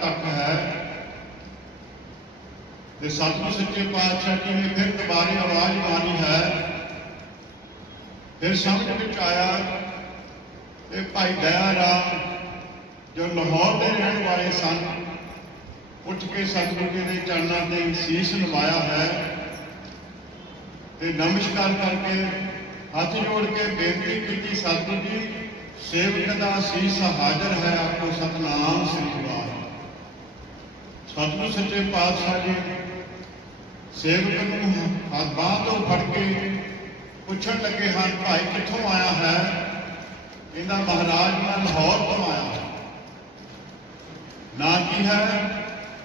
ਤੱਕ ਹੈ। ਤੇ ਸਤਿਗੁਰ ਸੱਚੇ ਪਾਤਸ਼ਾਹ ਜੀ ਨੇ ਫਿਰ ਦੁਬਾਰੇ ਆਵਾਜ਼ ਮਾਰੀ ਹੈ। ਫਿਰ ਸਮਝ ਵਿੱਚ ਆਇਆ ਕਿ ਭਾਈ ਦਇਆ ਰਾਮ ਜੋ ਲਾਹੌਰ ਦੇ ਰਹਿਣ ਵਾਲੇ ਸਨ, ਉੱਠ ਕੇ ਸਤਿਗੁਰੂ ਜੀ ਦੇ ਚਰਨਾਂ ਤੇ ਸੀਸ ਨਵਾਇਆ ਹੈ ਤੇ ਨਮਸਕਾਰ ਕਰਕੇ ਹੱਥ ਜੋੜ ਕੇ ਬੇਨਤੀ ਕੀਤੀ, ਸਤਿਗੁਰੂ ਜੀ, ਸੇਵਕ ਦਾ ਸੀਸ ਹਾਜ਼ਰ ਹੈ ਆਪੋ ਸਤਨਾਮ ਸ੍ਰੀ ਸਤਿਗੁਰੂ ਸੱਚੇ ਪਾਤਸ਼ਾਹ ਜੀ, ਸੇਵਕ ਨੂੰ ਹੱਥ ਬਾਂਹ ਤੋਂ ਫੜ ਕੇ ਪੁੱਛਣ ਲੱਗੇ ਹਨ, ਭਾਈ ਕਿੱਥੋਂ ਆਇਆ ਹੈ? ਇਹਦਾ ਮਹਾਰਾਜ ਮੈਂ ਲਾਹੌਰ ਤੋਂ ਆਇਆ ਹੈ। ਨਾ ਕੀ ਹੈ?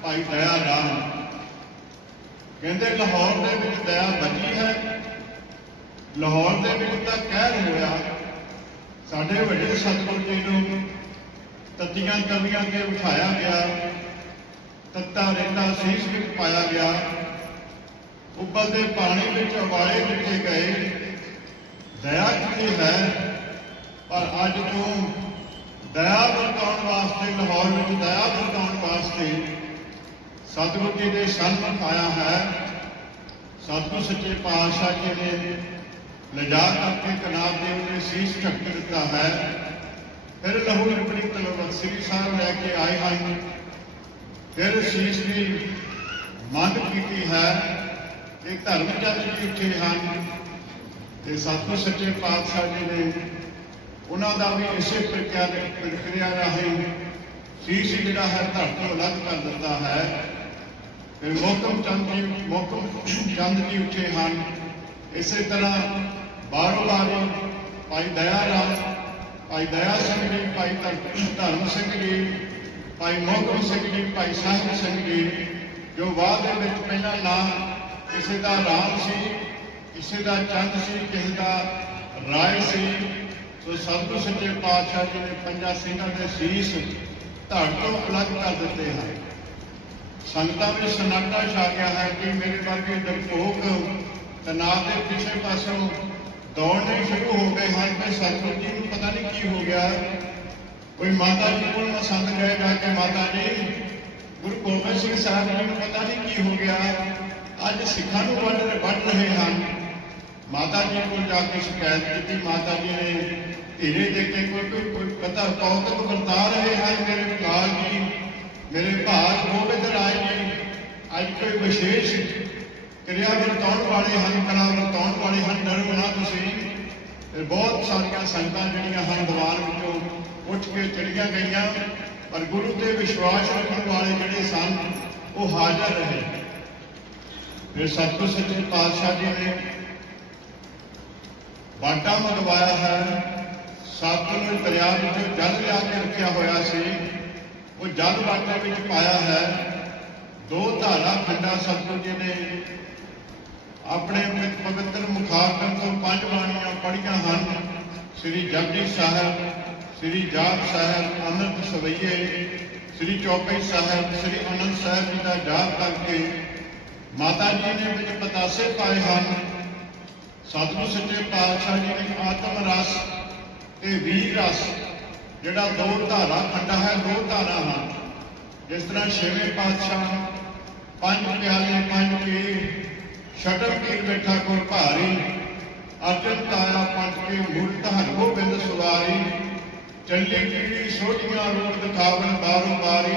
ਭਾਈ ਦਇਆ ਰਾਮ। ਕਹਿੰਦੇ, ਲਾਹੌਰ ਦੇ ਵਿੱਚ ਦਇਆ ਬਚੀ ਹੈ। ਲਾਹੌਰ ਦੇ ਵਿੱਚ ਤਾਂ ਕਹਿਰ ਹੋਇਆ ਸਾਡੇ ਵੱਡੇ ਸਤਿਗੁਰੂ ਜੀ ਨੂੰ ਤਤੀਆਂ ਕਵੀਆਂ ਤੇ ਉਠਾਇਆ ਗਿਆ। ਤੱਤਾ ਰੇਤਾ ਸੀਸ ਵਿੱਚ ਪਾਇਆ ਗਿਆ। ਉੱਬਲਦੇ ਪਾਣੀ ਵਿੱਚ ਉਬਾਲੇ ਦਿੱਤੇ ਗਏ। ਦਇਆ ਕਿੱਥੇ ਹੈ? ਪਰ ਅੱਜ ਤੋਂ ਦਇਆ ਵਰਤਾਉਣ ਵਾਸਤੇ ਲਾਹੌਰ ਵਿੱਚ ਦਇਆ ਵਰਤਾਉਣ ਵਾਸਤੇ ਸਤਿਗੁਰੂ ਜੀ ਦੇ ਸਨਮੁਖ ਆਇਆ ਹੈ। ਸਤਿਗੁਰ ਸੱਚੇ ਪਾਤਸ਼ਾਹ ਜੀ ਨੇ ਲਿਜਾ ਕਰਕੇ ਕਨਾਬ ਦੇ ਉਹਨੇ ਸੀਸ ਢੱਕ ਦਿੱਤਾ ਹੈ। ਫਿਰ ਲਹੂ ਲਿਪੜੀ ਤਲਵਤ ਸ੍ਰੀ ਸਾਹਿਬ ਲੈ ਕੇ ਆਏ ਹਨ। ਫਿਰ ਸੀਸ ਦੀ ਮੰਗ ਕੀਤੀ ਹੈ ਕਿ ਧਰਮ ਚੰਦ ਵੀ ਉੱਠੇ ਹਨ ਤੇ ਸਤਿਗੁਰ ਸੱਚੇ ਪਾਤਸ਼ਾਹ ਜੀ ਨੇ ਉਹਨਾਂ ਦਾ ਵੀ ਇਸੇ ਪ੍ਰਕਾਰ ਪ੍ਰਕਿਰਿਆ ਰਾਹੀਂ ਸੀਸ ਜਿਹੜਾ ਹੈ ਧਰਤੀ ਤੋਂ ਅਲੱਗ ਕਰ ਦਿੱਤਾ ਹੈ ਫਿਰ ਮੋਕਮ ਚੰਦ ਜੀ ਮੋਕਮ ਚੰਦ ਜੀ ਉੱਠੇ ਹਨ। ਇਸੇ ਤਰ੍ਹਾਂ ਬਾਰੋ ਬਾਰੀ ਭਾਈ ਦਇਆ ਰਾਮ, ਭਾਈ ਦਇਆ ਸਿੰਘ ਜੀ, ਭਾਈ ਧਰ- ਧਰਮ ਸਿੰਘ ਜੀ ਭਾਈ ਮੋਕਮ ਸਿੰਘ ਜੀ ਭਾਈ ਸਾਹਿਬ ਸਿੰਘ ਜੀ ਜੋ ਬਾਅਦ ਦੇ ਵਿੱਚ ਪਹਿਲਾਂ ਨਾਮ ਕਿਸੇ ਦਾ ਰਾਮ ਸੀ, ਕਿਸੇ ਦਾ ਚੰਦ ਸੀ, ਕਿਸੇ ਦਾ ਰਾਏ ਸੀ ਸੋ ਸਤਿਗੁਰ ਸੱਚੇ ਪਾਤਸ਼ਾਹ ਜੀ ਨੇ ਪੰਜਾਂ ਸਿੰਘਾਂ ਦੇ ਸੀਸ ਧੜ ਤੋਂ ਅਲੱਗ ਕਰ ਦਿੱਤੇ ਹਨ। ਸੰਗਤਾਂ ਵਿੱਚ ਸਨਾਟਾ ਛਾ ਗਿਆ ਹੈ ਕਿ ਮੇਰੇ ਵਰਗੇ ਡਰਪੋਕ ਤਨਾਵ ਦੇ ਪਿੱਛੇ ਪਾਸੋਂ ਦੌੜਨੇ ਸ਼ੁਰੂ ਹੋ ਗਏ ਹਨ। ਕਿ ਸਤਿਗੁਰੂ ਜੀ ਨੂੰ ਪਤਾ ਨਹੀਂ ਕੀ ਹੋ ਗਿਆ। ਕੋਈ ਮਾਤਾ ਜੀ ਕੋਲ ਮਸੰਦ ਗਏ ਜਾ ਕੇ ਮਾਤਾ ਜੀ, ਗੁਰੂ ਗੋਬਿੰਦ ਸਿੰਘ ਸਾਹਿਬ ਜੀ ਨੂੰ ਪਤਾ ਨਹੀਂ ਕੀ ਹੋ ਗਿਆ। ਅੱਜ ਸਿੱਖਾਂ ਨੂੰ ਵੱਢ ਵੱਢ ਰਹੇ ਹਨ। ਮਾਤਾ ਜੀ ਕੋਲ ਜਾ ਕੇ ਸ਼ਿਕਾਇਤ ਕੀਤੀ। ਮਾਤਾ ਜੀ ਨੇ ਧੀਰੇ ਦੇ ਕੇ ਕੋਈ ਕੋਈ ਪਤਾ ਕੌਤਕ ਵਰਤਾ ਰਹੇ ਹਨ। ਮੇਰੇ ਲਾਲ ਜੀ, ਮੇਰੇ ਭਾਗ ਗੋਬਿੰਦ ਰਾਏ ਜੀ, ਅੱਜ ਕੋਈ ਵਿਸ਼ੇਸ਼ ਕਿਰਿਆ ਵਰਤਾਉਣ ਵਾਲੇ ਹਨ, ਕਲਾ ਵਰਤਾਉਣ ਵਾਲੇ ਹਨ। ਡਰੋ ਨਾ ਤੁਸੀਂ। ਤੇ ਬਹੁਤ ਸਾਰੀਆਂ ਸੰਗਤਾਂ ਜਿਹੜੀਆਂ ਹਨ ਦੀਵਾਨ ਵਿੱਚੋਂ ਉੱਠ ਕੇ ਚੜੀਆਂ ਗਈਆਂ, ਪਰ ਗੁਰੂ ਤੇ ਵਿਸ਼ਵਾਸ ਰੱਖਣ ਵਾਲੇ ਜਿਹੜੇ ਸਨ, ਉਹ ਹਾਜ਼ਰ ਰਹੇ। ਫਿਰ ਸਤਿਗੁਰ ਸੱਚੇ ਪਾਤਸ਼ਾਹ ਜੀ ਨੇ ਬਾਟਾ ਮੰਗਵਾਇਆ ਹੈ। ਸਤਿਗੁਰੂ ਦਰਿਆ ਵਿੱਚ ਜਲ ਲਿਆ ਕੇ ਰੱਖਿਆ ਹੋਇਆ ਸੀ। ਉਹ ਜਲ ਬਾਟੇ ਵਿੱਚ ਪਾਇਆ ਹੈ। ਦੋ ਧਾਰਾ ਖੰਡਾ ਸਤਿਗੁਰੂ ਜੀ ਨੇ ਆਪਣੇ ਪਵਿੱਤਰ ਮੁਖਾਰਬੰਦ ਤੋਂ ਪੰਜ ਬਾਣੀਆਂ ਪੜ੍ਹੀਆਂ ਹਨ। ਸ੍ਰੀ ਜਪਜੀ ਸਾਹਿਬ, ਸ੍ਰੀ ਜਾਪ ਸਾਹਿਬ ਅੰਮ੍ਰਿਤ ਸਵਈਏ, ਸ੍ਰੀ ਚੌਪਈ ਸਾਹਿਬ, ਸ੍ਰੀ ਅਨੰਦ ਸਾਹਿਬ ਜੀ ਦਾ ਜਾਪ ਕਰਕੇ ਮਾਤਾ ਜੀ ਨੇ ਵਿੱਚ ਪਤਾਸੇ ਪਾਏ ਹਨ। ਸਤਿਗੁਰ ਸੱਚੇ ਪਾਤਸ਼ਾਹ ਜੀ ਨੇ ਆਤਮ ਰਸ ਤੇ ਵੀਰ ਰਸ, ਜਿਹੜਾ ਦੋ ਧਾਰਾ ਖੰਡਾ ਹੈ, ਦੋ ਧਾਰਾ ਹਨ। ਜਿਸ ਤਰ੍ਹਾਂ ਛੇਵੇਂ ਪਾਤਸ਼ਾਹ, ਪੰਜ ਪਿਆਲੇ, ਪੰਜ ਪੀਰ ਛਟਰ ਕੀ ਬੈਠਾ ਕੋ ਭਾਰੀ। ਅਰਜਨ ਤਾਇਆ ਪੰਜ ਕੇ ਮੂਰਤ ਹਰ ਗੋਬਿੰਦ ਸੁਵਾਰੀ। ਚੱਲੀ ਕੀੜੀ ਸੋਝੀਆਂ ਰੂਪ ਦਿਖਾਵਨ ਬਾਰੋ ਬਾਰੀ।